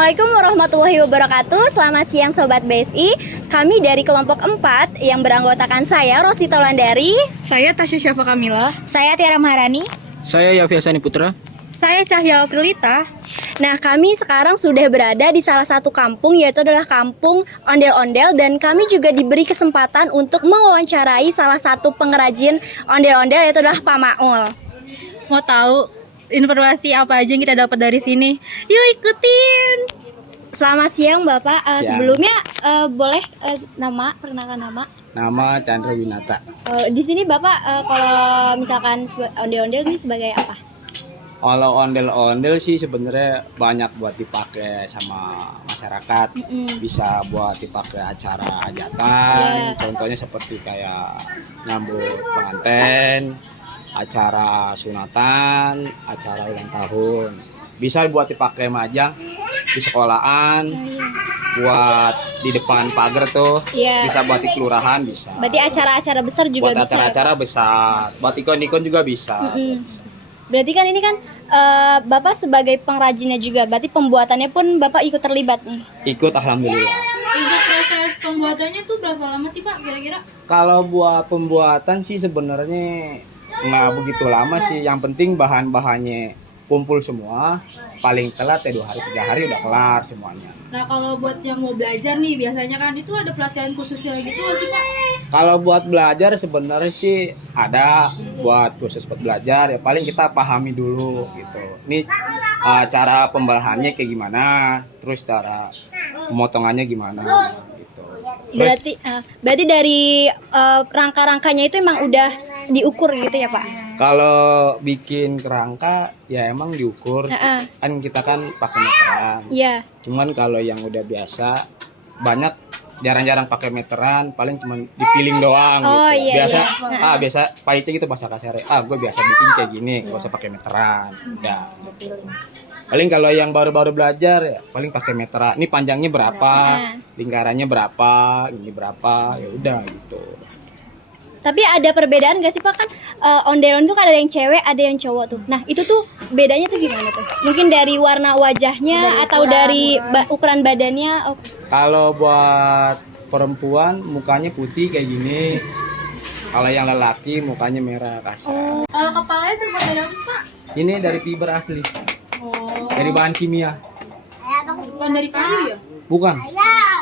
Assalamualaikum warahmatullahi wabarakatuh. Selamat siang Sobat BSI. Kami dari kelompok 4 yang beranggotakan saya Rosita Landari, Saya Tasya Syafa Kamila. saya Tiara Maharani, Saya Yafi Hasani Putra. Saya Cahya Afrilita. Nah, kami sekarang sudah berada di salah satu kampung, yaitu adalah kampung ondel-ondel. Dan kami juga diberi kesempatan untuk mewawancarai salah satu pengrajin ondel-ondel, yaitu adalah Pak Maul. Mau tahu informasi apa aja yang kita dapat dari sini? Yuk ikutin. Selamat siang Bapak. Siang. Sebelumnya boleh perkenalkan nama? Nama Chandra Winata. Di sini Bapak kalau misalkan ondel-ondel ini sebagai apa? Kalau ondel-ondel sih sebenarnya banyak buat dipakai sama masyarakat. Bisa buat dipakai acara hajatan. Contohnya seperti kayak nyambut pengantin, acara sunatan, acara ulang tahun. Bisa buat dipakai majang di sekolahan, buat di depan pagar tuh. Iya. Bisa buat di kelurahan bisa. Berarti acara-acara besar juga Buat bisa. acara-acara besar, buat ikon-ikon juga bisa. Berarti kan ini kan Bapak sebagai pengrajinnya juga. Berarti pembuatannya pun Bapak ikut terlibat nih. Ikut alhamdulillah. Untuk proses pembuatannya tuh berapa lama sih Pak kira-kira? Kalau buat pembuatan sih sebenarnya nggak begitu lama sih. Yang penting bahan-bahannya kumpul semua. Paling telat ya 2 hari 3 hari udah kelar semuanya. Nah kalau buat yang mau belajar nih biasanya kan itu ada pelatihan khususnya gitu nggak sih Pak? Kalau buat belajar sebenarnya sih ada buat khusus buat belajar ya paling kita pahami dulu gitu. Ini cara pembelahannya kayak gimana, terus cara pemotongannya gimana gitu. Terus, Berarti dari rangka-rangkanya itu emang udah diukur gitu ya Pak? kalau bikin kerangka ya emang diukur. Kan kita kan pakai meteran. Iya. Cuman kalau yang udah biasa banyak jarang-jarang pakai meteran, paling cuma dipiling doang Oh, gitu. iya, Biasa iya. biasa pahitnya gitu bahasa kasarnya. Gue biasa bikin kayak gini, gak usah pakai meteran. Udah. Paling kalau yang baru-baru belajar ya paling pakai meteran. Ini panjangnya berapa, lingkarannya berapa, ini berapa, ya udah gitu. Tapi ada perbedaan gak sih Pak? Kan ondel-ondel tuh kan ada yang cewek, ada yang cowok tuh. Nah itu tuh bedanya tuh gimana tuh? Mungkin dari warna wajahnya atau dari ukuran badannya? Kalau buat perempuan mukanya putih kayak gini. Kalau yang lelaki mukanya merah kasar. Kalau kepalanya terbuat dari apa sih Pak? Ini dari fiber asli. Dari bahan kimia. Bukan dari kayu ya? Bukan.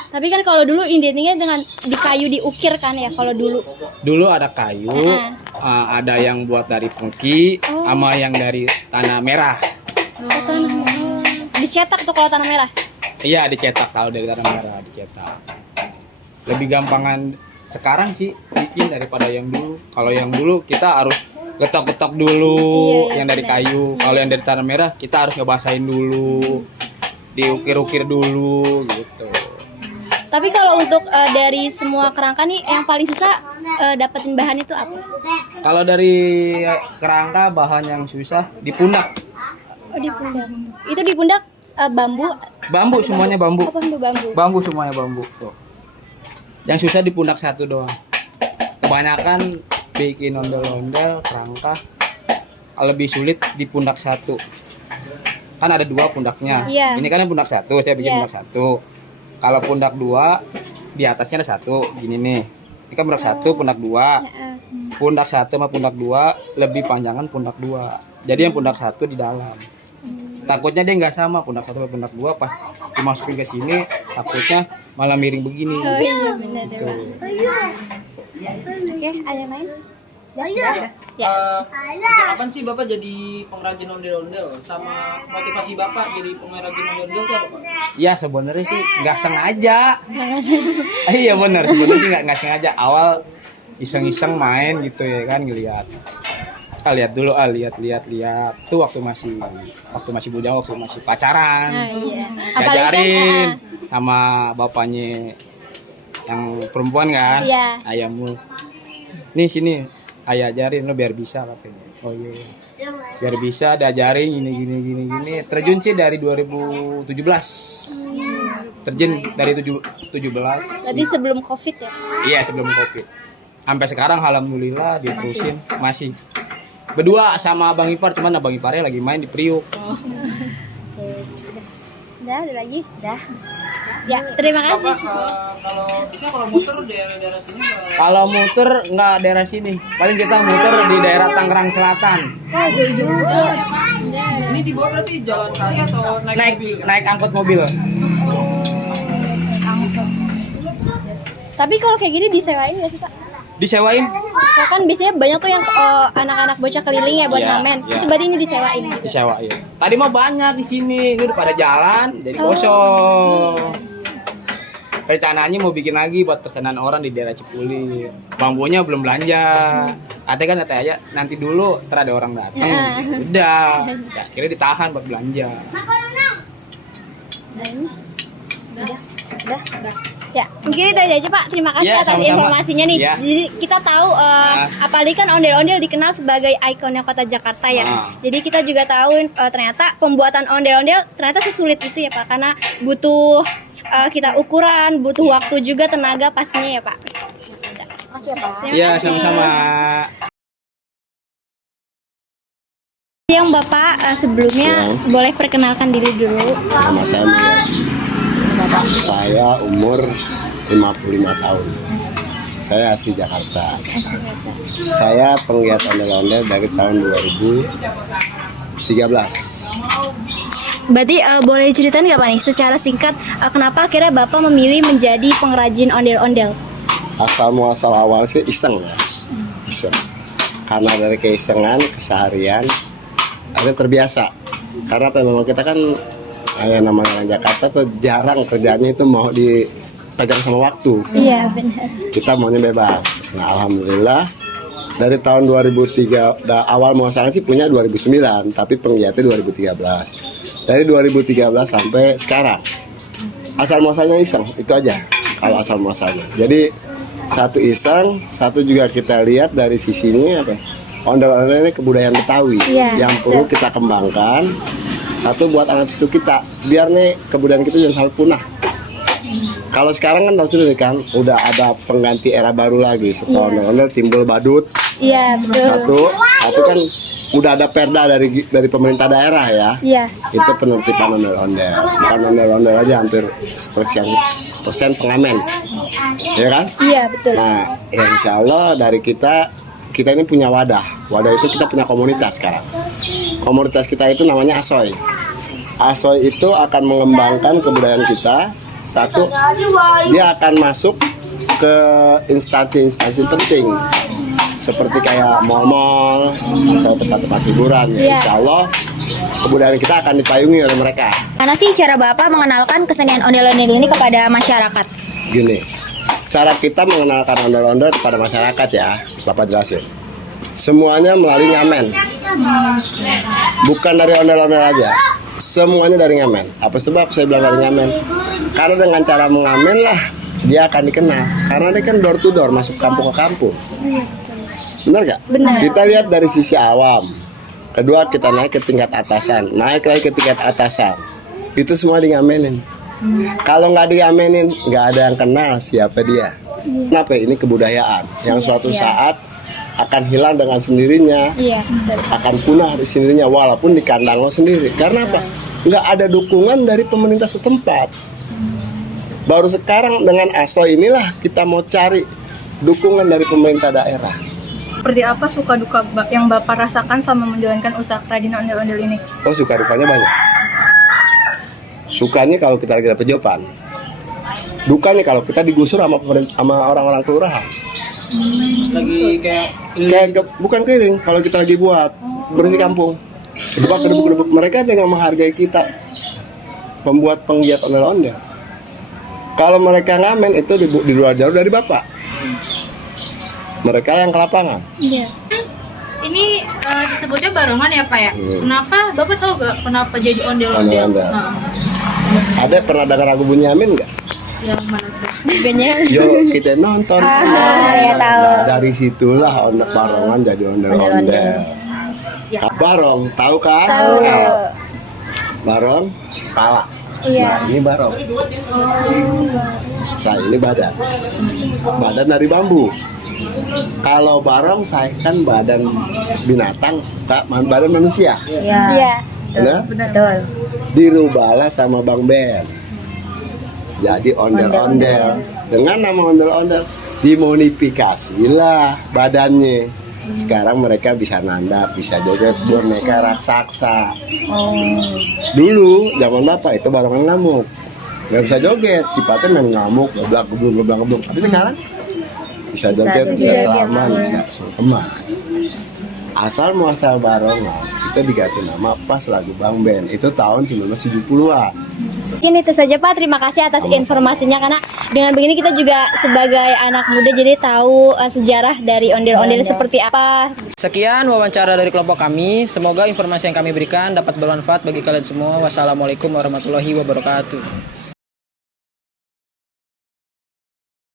Tapi kan kalau dulu identiknya dengan di kayu diukir kan ya kalau dulu. Dulu ada kayu, ada yang buat dari pengki, sama yang dari tanah merah. Dicetak tuh kalau tanah merah. Iya dicetak, kalau dari tanah merah dicetak. Lebih gampangan sekarang sih bikin daripada yang dulu. Kalau yang dulu kita harus getok-getok dulu, yang dari kayu. Kalau yang dari tanah merah kita harus ngebasahin dulu, diukir-ukir dulu gitu. Tapi kalau untuk dari semua kerangka nih yang paling susah dapetin bahan itu apa? Kalau dari kerangka bahan yang susah di pundak. Oh di pundak. Itu di pundak bambu. Bambu semuanya bambu. Apa bambu? Bambu semuanya bambu. Tuh. Yang susah di pundak satu doang. Kebanyakan bikin ondel-ondel kerangka lebih sulit di pundak satu. Kan ada 2 pundaknya. Iya. Ini kan yang pundak satu, saya bikin pundak satu. Kalau pundak 2 di atasnya ada 1 gini nih. Ini kan pundak 1, pundak 2. Pundak 1 sama pundak 2 lebih panjangan pundak 2. Jadi yang pundak 1 di dalam. Takutnya dia nggak sama pundak 1 sama pundak 2 pas dimasukin ke sini takutnya malah miring begini. Oh iya benar. Gitu. Oke, ada yang lain? Kapan sih Bapak jadi pengrajin ondel-ondel? Sama motivasi Bapak jadi pengrajin ondel-ondel itu apa Pak? Ya sebenarnya sih nggak sengaja. Iya benar, sebenarnya sih nggak sengaja. Awal iseng-iseng main gitu ya kan, ngeliat. Lihat dulu, lihat. Tuh waktu masih bujang, waktu masih pacaran. Iya. Diajarin sama bapaknya yang perempuan kan. Iya. Ayahmu. Nih sini, ayah ajarin lo biar bisa katanya. Oh iya. Biar bisa diajarin gini. Terjun sih dari 2017. Terjun dari 17. Berarti sebelum Covid ya? Iya sebelum Covid. Sampai sekarang alhamdulillah diterusin masih. Berdua sama Abang Ipar, cuman Abang Iparnya lagi main di Priuk. Udah, ada lagi. Udah. Ya, terima kasih. Kalau bisa kalau muter daerah-daerah sini nggak? Kalau muter nggak daerah sini, paling kita muter di daerah Tangerang Selatan. Ini di bawah berarti jalan kaki atau naik mobil? Naik angkut mobil. Tapi kalau kayak gini disewain nggak sih, Pak? Disewain? Kalau kan biasanya banyak tuh yang anak-anak bocah keliling ya buat Iya, ngamen. iya. Itu berarti ini disewain. Disewain. Tadi mah banyak di sini, ini udah pada jalan, jadi kosong. Rencananya mau bikin lagi buat pesanan orang di daerah Cipuli. Bambunya belum belanja. Katanya kan aja nanti dulu, ntar ada orang datang. Udah, akhirnya ditahan buat belanja. Udah. Ya, mungkin itu aja Pak. Terima kasih Ya, atas sama-sama. informasinya nih. Ya. Jadi kita tahu apalagi kan ondel-ondel dikenal sebagai ikonnya kota Jakarta ya. Jadi kita juga tahu ternyata pembuatan ondel-ondel ternyata sesulit itu ya Pak, karena butuh kita ukuran, butuh waktu juga, tenaga pastinya ya Pak. Makasih ya Pak. Terima Iya, kasih. sama-sama. Yang Bapak sebelumnya boleh perkenalkan diri dulu. Nama saya Miguel. Saya umur 55 tahun. Saya asli Jakarta. Saya penggiat ondel-ondel dari tahun 2013. Berarti boleh diceritain nggak Pak nih secara singkat kenapa akhirnya Bapak memilih menjadi pengrajin ondel-ondel? Asal muasal awal sih iseng ya. Iseng. Karena dari keisengan, keseharian, ada terbiasa. Karena apa, memang kita kan namanya orang Jakarta tuh jarang kerjanya itu mau dipegang sama waktu. Iya benar. Kita maunya bebas. Nah, alhamdulillah dari tahun 2003 awal muasalnya sih punya 2009, tapi penggiatnya 2013. Dari 2013 sampai sekarang. Asal muasalnya iseng, itu aja. Kalau asal muasalnya. Jadi satu iseng, satu juga kita lihat dari sisi ini apa? Ondel-ondel ini kebudayaan Betawi yang perlu kita kembangkan. Satu buat anak cucu kita, biar nih kebudayaan kita jangan sampai punah. Kalau sekarang kan tahu sendiri kan, udah ada pengganti era baru lagi. Setelah ondel-ondel timbul badut. Iya betul. Satu kan udah ada perda dari pemerintah daerah ya. Iya. Itu penertiban ondel-ondel. Bukan ondel-ondel aja, hampir persen pengamen, ya kan? Iya betul. Nah, ya insya Allah dari kita ini punya wadah. Wadah itu kita punya komunitas sekarang. Komunitas kita itu namanya Asoy. Asoy itu akan mengembangkan kebudayaan kita. Satu, dia akan masuk ke instansi-instansi penting seperti kayak mall-mall atau tempat-tempat hiburan. Ya, insya Allah kebudayaan kita akan dipayungi oleh mereka. Mana sih cara Bapak mengenalkan kesenian ondel-ondel ini kepada masyarakat? Gini, cara kita mengenalkan ondel-ondel kepada masyarakat ya, Bapak jelasin. Semuanya melalui ngamen. Bukan dari ondel-ondel aja. Semuanya dari ngamen. Apa sebab saya bilang dari ngamen? Karena dengan cara mengamen lah dia akan dikenal. Karena dia kan door to door, masuk kampung ke kampung. Benar gak? Benar. Kita lihat dari sisi awam. Kedua, kita naik ke tingkat atasan. Naik lagi ke tingkat atasan. Itu semua digamenin. Kalau nggak digamenin, nggak ada yang kenal siapa dia. Kenapa? Ini kebudayaan yang suatu saat akan hilang dengan sendirinya, akan punah di sendirinya walaupun di kandang lo sendiri. Karena apa? Nggak ada dukungan dari pemerintah setempat. Baru sekarang dengan ASO inilah kita mau cari dukungan dari pemerintah daerah. Seperti apa suka duka yang Bapak rasakan selama menjalankan usaha kerajinan ondel-ondel ini? Oh, suka dukanya banyak. Sukanya kalau kita lagi dapet jawaban. Dukanya kalau kita digusur sama orang-orang kelurahan. Lagi kayak Bukan keliling, kalau kita lagi buat bersih kampung, kedebuk mereka dengan menghargai kita pembuat penggiat ondel-ondel. Kalau mereka ngamen itu di luar jalur dari Bapak, mereka yang ke lapangan. Iya. Ini disebutnya barongan ya Pak ya? Kenapa? Bapak tahu gak kenapa jadi ondel-ondel? Ondel-ondel. Ada pernah dengar lagu Bunyamin nggak? Yang mana tuh? Yuk kita nonton. ya tahu. Nah, dari situlah barongan jadi ondel-ondel. Barong, tahu kan? Tahu. Barong, pala. Iya. Nah, ini barong. Saya ini badan. Badan dari bambu. Kalau barong saya kan badan binatang, Pak, badan manusia. Iya. Benar? Betul. dirubahlah sama Bang Ben. Jadi ondel-ondel. Dengan nama ondel-ondel dimodifikasilah badannya. Sekarang mereka bisa nandak, bisa joget boneka raksasa. Dulu zaman bapak itu barongan ngamuk, nggak bisa joget, sifatnya main ngamuk, geblak. Tapi sekarang bisa joget, bisa selamat, bisa sungkeman. Asal muasal barongan kita diganti nama pas lagu Bang Ben itu tahun 1970-an. Mungkin itu saja Pak, terima kasih atas informasinya, karena dengan begini kita juga sebagai anak muda jadi tahu sejarah dari ondel-ondel seperti apa. Sekian wawancara dari kelompok kami. Semoga informasi yang kami berikan dapat bermanfaat bagi kalian semua. Wassalamualaikum warahmatullahi wabarakatuh.